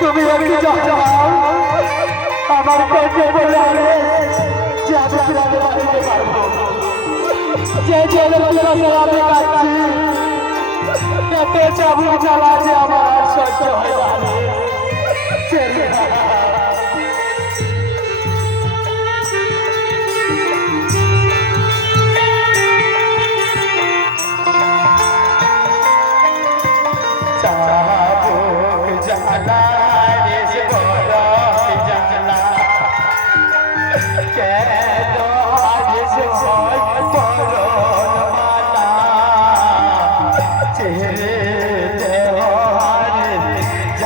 তুমি আমার পেটে বলে যে আমি কিভাবে বাঁচতে পারবো, যে জেলের আমি কাটছি এতে চাবুক জ্বালা যে আমার সহ্য হয় না। Yeah.